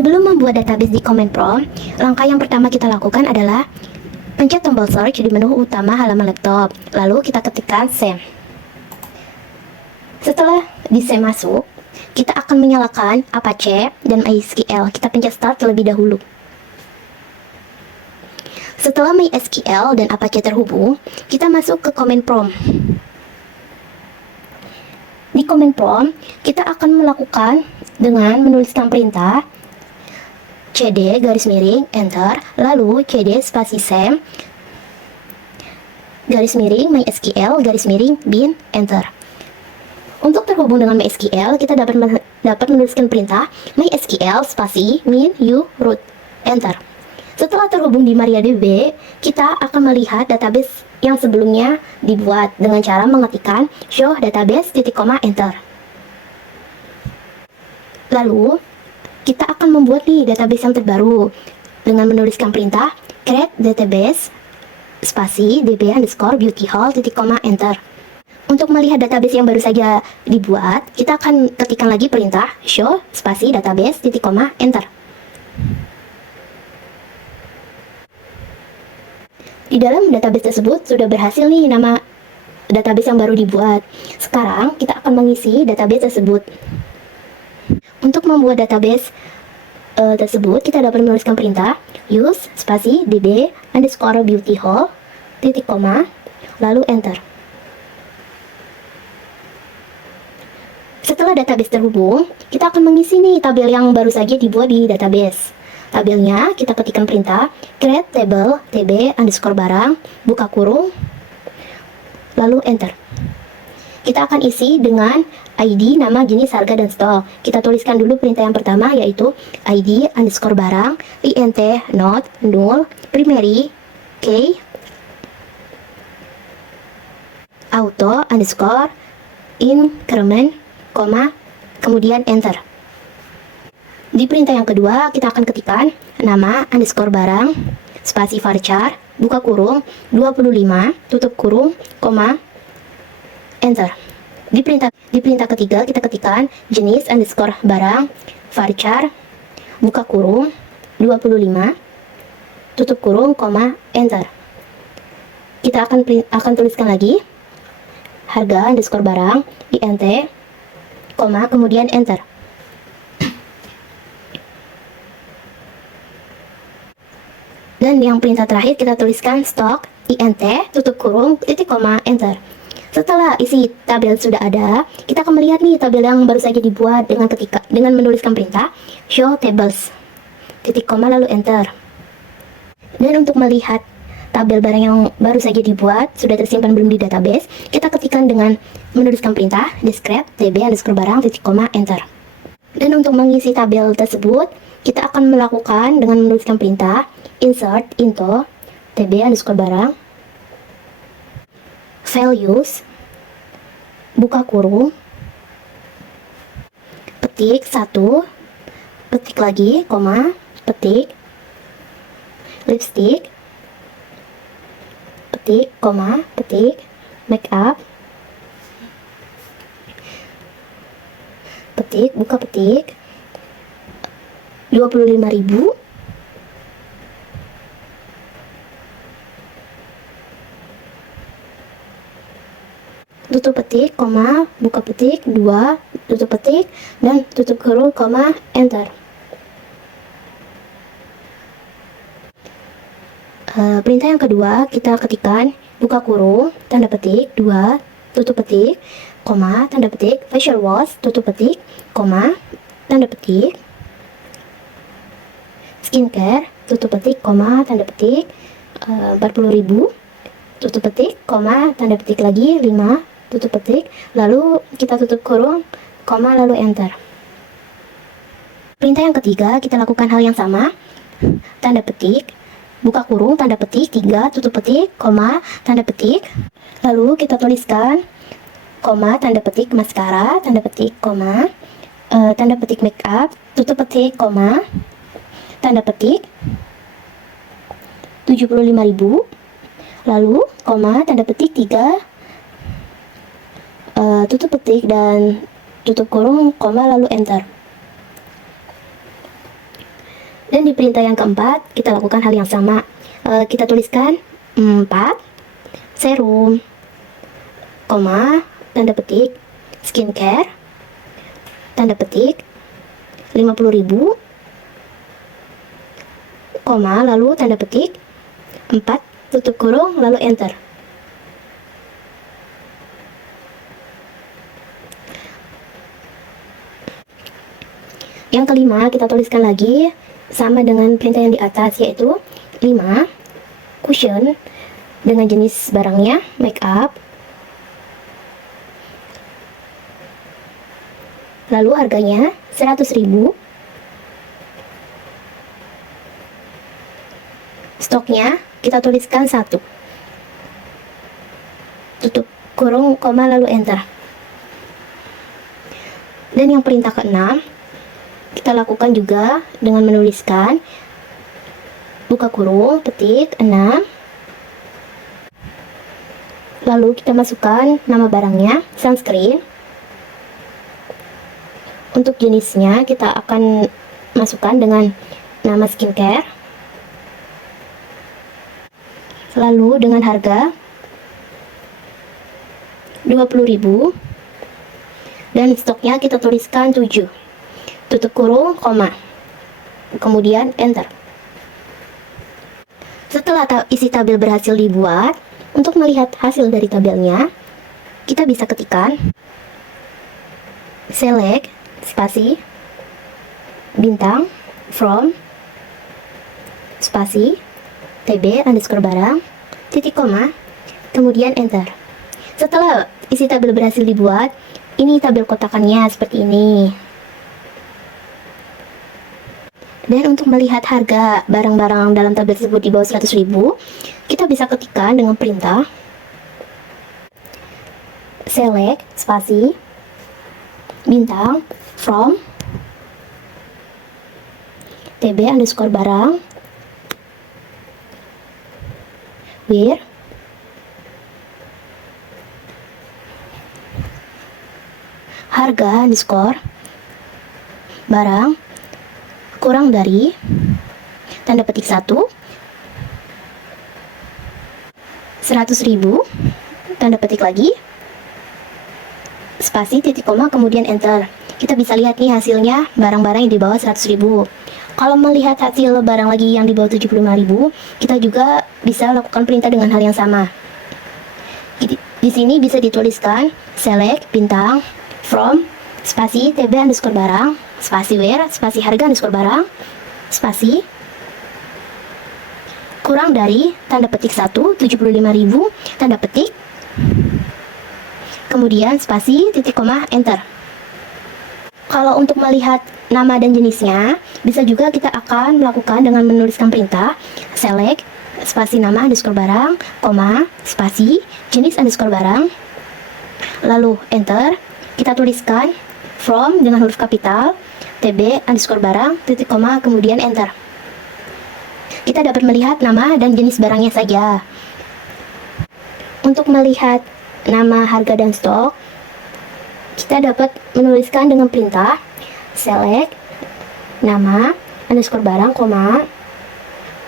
Sebelum membuat database di Command Prompt, langkah yang pertama kita lakukan adalah pencet tombol search di menu utama halaman laptop, lalu kita ketikkan SAM. Setelah di SAM masuk, kita akan menyalakan Apache dan MySQL. Kita pencet Start terlebih dahulu. Setelah MySQL dan Apache terhubung, kita masuk ke Command Prompt. Di Command Prompt, kita akan melakukan dengan menuliskan perintah cd garis miring enter, lalu cd spasi SAM garis miring MySQL garis miring bin enter. Untuk terhubung dengan MySQL, kita dapat menuliskan perintah MySQL spasi min u root enter. Setelah terhubung di MariaDB, kita akan melihat database yang sebelumnya dibuat dengan cara mengetikkan show database titik koma enter. Lalu kita akan membuat nih database yang terbaru dengan menuliskan perintah create database spasi db underscore beauty hall titik koma enter. Untuk melihat database yang baru saja dibuat, kita akan ketikkan lagi perintah show spasi database titik koma enter. Di dalam database tersebut sudah berhasil nih nama database yang baru dibuat. Sekarang kita akan mengisi database tersebut. Untuk membuat database tersebut, kita dapat menuliskan perintah use spasi db underscore beauty hall titik koma lalu enter. Setelah database terhubung, kita akan mengisi nih tabel yang baru saja dibuat di database. Tabelnya kita ketikkan perintah create table tb underscore barang buka kurung lalu enter. Kita akan isi dengan ID, nama, jenis, harga, dan stok. Kita tuliskan dulu perintah yang pertama, yaitu ID underscore barang, int not null, primary key, auto underscore increment, koma, kemudian enter. Di perintah yang kedua, kita akan ketikkan nama underscore barang, spasi varchar, buka kurung, 25, tutup kurung, koma, enter. Di perintah ketiga, kita ketikkan jenis underscore barang, varchar, buka kurung, 25, tutup kurung, koma, enter. Kita akan tuliskan lagi harga underscore barang, int, koma, kemudian enter. Dan yang perintah terakhir kita tuliskan stok, int, tutup kurung, titik koma, enter. Setelah isi tabel sudah ada, kita akan melihat nih tabel yang baru saja dibuat dengan menuliskan perintah show tables, titik koma lalu enter. Dan untuk melihat tabel barang yang baru saja dibuat sudah tersimpan belum di database, kita ketikkan dengan menuliskan perintah describe tb underscore barang, titik koma, enter. Dan untuk mengisi tabel tersebut, kita akan melakukan dengan menuliskan perintah insert into tb underscore barang, values, buka kurung, petik 1, petik lagi, koma, petik, lipstick, petik, koma, petik, make up, petik, buka petik, 25.000, tutup petik, koma, buka petik, 2, tutup petik, dan tutup kurung, koma, enter. Perintah yang kedua, kita ketikkan buka kurung, tanda petik, 2, tutup petik, koma, tanda petik, facial wash, tutup petik, koma, tanda petik, skincare, tutup petik, koma, tanda petik, 40.000, tutup petik, koma, tanda petik lagi, 5, tutup petik, lalu kita tutup kurung, koma, lalu enter. Perintah yang ketiga, kita lakukan hal yang sama, tanda petik, buka kurung, tanda petik, 3, tutup petik, koma, tanda petik, lalu kita tuliskan, koma, tanda petik, maskara, tanda petik, koma, tanda petik, make up, tutup petik, koma, tanda petik, 75.000, lalu, koma, tanda petik, 3, tutup petik dan tutup kurung, koma, lalu enter. Dan di perintah yang keempat, kita lakukan hal yang sama. Kita tuliskan 4 serum, koma, tanda petik, skincare, tanda petik, 50.000, koma, lalu tanda petik, 4, tutup kurung, lalu enter. Yang kelima, kita tuliskan lagi sama dengan perintah yang di atas, yaitu 5 cushion dengan jenis barangnya make up, lalu harganya 100.000, stoknya kita tuliskan 1, tutup kurung, koma, lalu enter. Dan yang perintah keenam, kita lakukan juga dengan menuliskan buka kurung, petik 6, lalu kita masukkan nama barangnya sunscreen. Untuk jenisnya kita akan masukkan dengan nama skincare, lalu dengan harga 20.000, dan stoknya kita tuliskan 7, tutup kurung, koma, kemudian enter. Setelah isi tabel berhasil dibuat, untuk melihat hasil dari tabelnya, kita bisa ketikkan select spasi bintang from spasi tb underscore barang titik koma, kemudian enter. Setelah isi tabel berhasil dibuat, ini tabel kotakannya seperti ini. Dan untuk melihat harga barang-barang dalam tabel tersebut di bawah 100.000, kita bisa ketikkan dengan perintah select spasi bintang from tb underscore barang where harga underscore barang kurang dari tanda petik 1, 100.000, tanda petik lagi, spasi, titik koma, kemudian enter. Kita bisa lihat nih hasilnya barang-barang yang di bawah 100.000. Kalau melihat hasil barang lagi yang di bawah 75.000, kita juga bisa lakukan perintah dengan hal yang sama. Di sini bisa dituliskan select bintang from spasi tb underscore barang spasi where spasi harga underscore barang spasi kurang dari tanda petik 1, 75.000, tanda petik, kemudian spasi, titik koma, enter. Kalau untuk melihat nama dan jenisnya, bisa juga kita akan melakukan dengan menuliskan perintah select spasi nama underscore barang, koma, spasi, jenis underscore barang, lalu enter. Kita tuliskan from dengan huruf kapital, tb underscore barang, titik koma, kemudian enter. Kita dapat melihat nama dan jenis barangnya saja. Untuk melihat nama, harga, dan stok, kita dapat menuliskan dengan perintah select nama underscore barang, koma,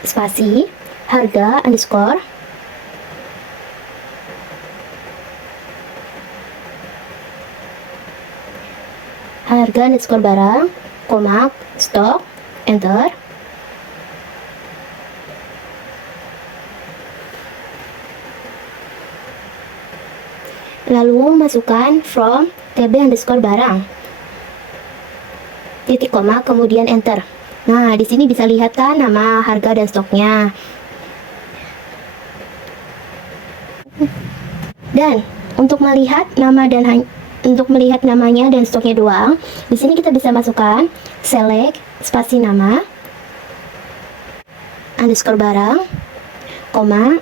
spasi, harga underscore, harga underscore barang, koma, stok, enter. Lalu masukkan from tb underscore barang, titik koma, kemudian enter. Nah, di sini bisa lihat kan nama, harga, dan stoknya. Dan untuk melihat nama dan untuk melihat namanya dan stoknya doang, di sini kita bisa masukkan select spasi nama underscore barang, koma,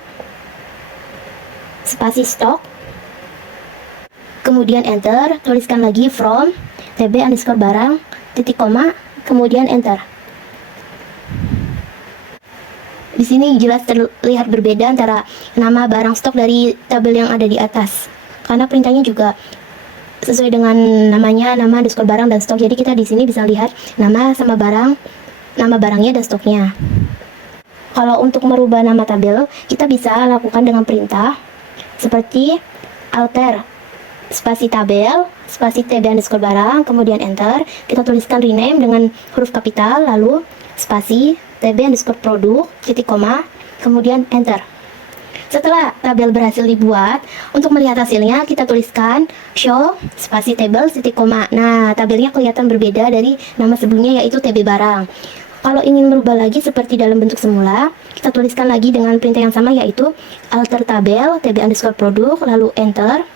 spasi stok, kemudian enter. Tuliskan lagi from tb underscore barang, titik koma, kemudian enter. Di sini jelas terlihat berbeda antara nama, barang, stok dari tabel yang ada di atas, karena perintahnya juga sesuai dengan namanya, nama underscore barang dan stok. Jadi kita di sini bisa lihat nama sama barang nama barangnya dan stoknya. Kalau untuk merubah nama tabel, kita bisa lakukan dengan perintah seperti alter spasi tabel, spasi TB underscore barang, kemudian enter. Kita tuliskan rename dengan huruf kapital, lalu spasi TB underscore produk, titik koma, kemudian enter. Setelah tabel berhasil dibuat, untuk melihat hasilnya kita tuliskan show spasi table titik koma. Nah, tabelnya kelihatan berbeda dari nama sebelumnya yaitu TB barang. Kalau ingin merubah lagi seperti dalam bentuk semula, kita tuliskan lagi dengan perintah yang sama yaitu alter tabel TB underscore produk, lalu enter.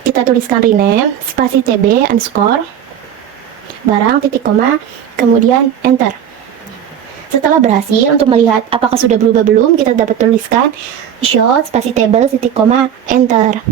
Kita tuliskan rename spasi TB underscore barang titik koma, kemudian enter. Setelah berhasil, untuk melihat apakah sudah berubah belum, kita dapat tuliskan show spasi table titik koma enter.